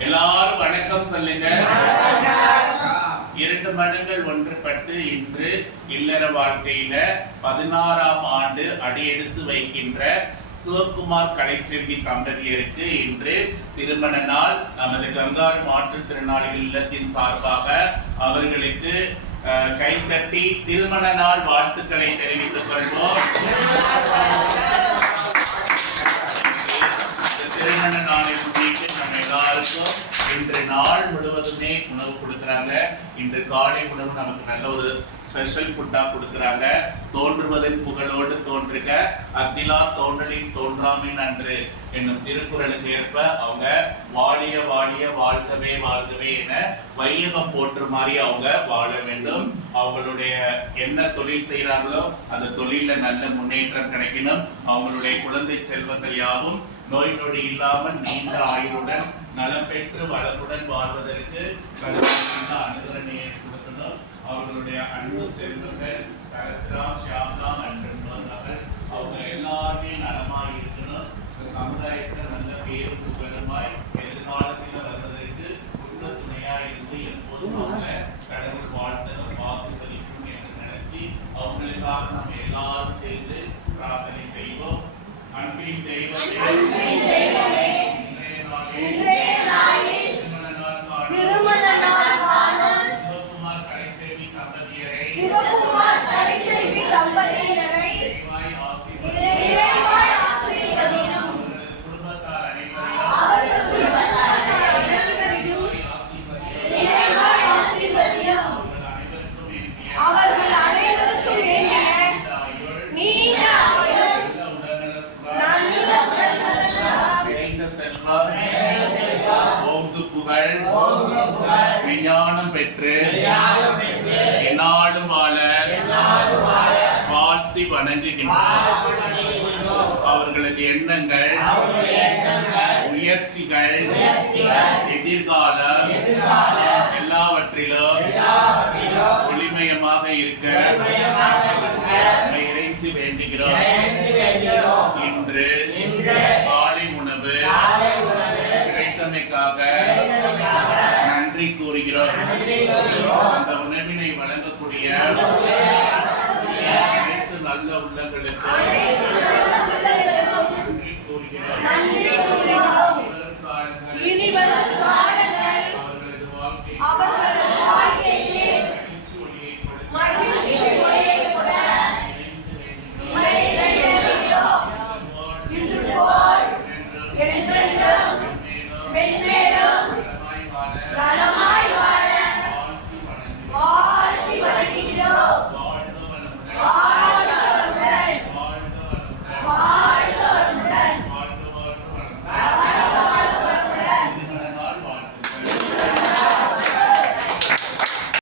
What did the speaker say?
எல்லாரும் வணக்கம் சொல்லுங்க. இரண்டு மடங்கள் ஒன்றுபட்டு இன்று இல்லற வாழ்க்கையில பதினாறாம் ஆண்டு அடியெடுத்து வைக்கின்ற சிவகுமார் கலைச்செல்வி தம்பதியருக்கு இன்று திருமண நாள். நமது கங்கார் மாற்றுத்திறனாளிகள் இல்லத்தின் சார்பாக அவர்களுக்கு அஹ், கைத்தட்டி திருமண நாள் வாழ்த்துக்களை தெரிவித்துக் கொள்வோம். திருமண நாளை முன்னிட்டு எல்லாருக்கும் இன்று நாள் முழுவதுமே உணவு கொடுக்குறாங்க. இன்று காலை உணவு நமக்கு நல்ல ஒரு ஸ்பெஷல் ஃபுட்டா கொடுக்குறாங்க. தோன்றுவதன் புகழோடு தோன்றுக. அத்திலா தோன்றலின் தோன்றாமின் அன்று என்னும் திருக்குறளுக்கு ஏற்ப அவங்க வாழிய வாழிய வாழ்கவே வாழ்கவே என வையகம் போற்று மாதிரி அவங்க வாழ வேண்டும். அவங்களுடைய என்ன தொழில் செய்கிறாங்களோ அந்த தொழில நல்ல முன்னேற்றம் கிடைக்கணும். அவங்களுடைய குழந்தை செல்வங்கள் யாவும் நோய் நொடி இல்லாமல் நீண்ட ஆயுளுடன் நலம் பெற்று வளமுடன் வாழ்வதற்கு கடவுளின் அனுகரணையை அவர்களுடைய அன்பு செல்வங்கள் கரத்ரா ஷியாம்லா அன்று சொன்னார்கள் அவங்க எல்லாருமே நலமாக இருக்கணும். சமுதாயத்தில் நல்ல பேரும் புகழுமாய் எதிர்காலத்தில் வருவதற்கு உள்ள துணையாக இருந்து எப்போதும் அவங்க கடவுள் வாழ்த்தலும் வாக்குப்பதிக்கும் என்று நினைச்சி அவங்களுக்காக நம்ம எல்லாரும் சேர்ந்து அவர்கள் அனைவருக்கும் வேண்டிய நீண்ட ஆயுள், நல்ல புகழ், விஞ்ஞானம் பெற்று எந்நாளும் வாழ வாழ்த்தி வணங்குகின்றோம். அவர்களது எண்ணங்கள் முயற்சிகள் எதிர்கால கிடைத்தமைக்காக நன்றி கூறுகிறோம். அந்த உணவினை வழங்கக்கூடிய அனைத்து நல்ல உள்ளங்களுக்கு Raja Mai Bharat. Raja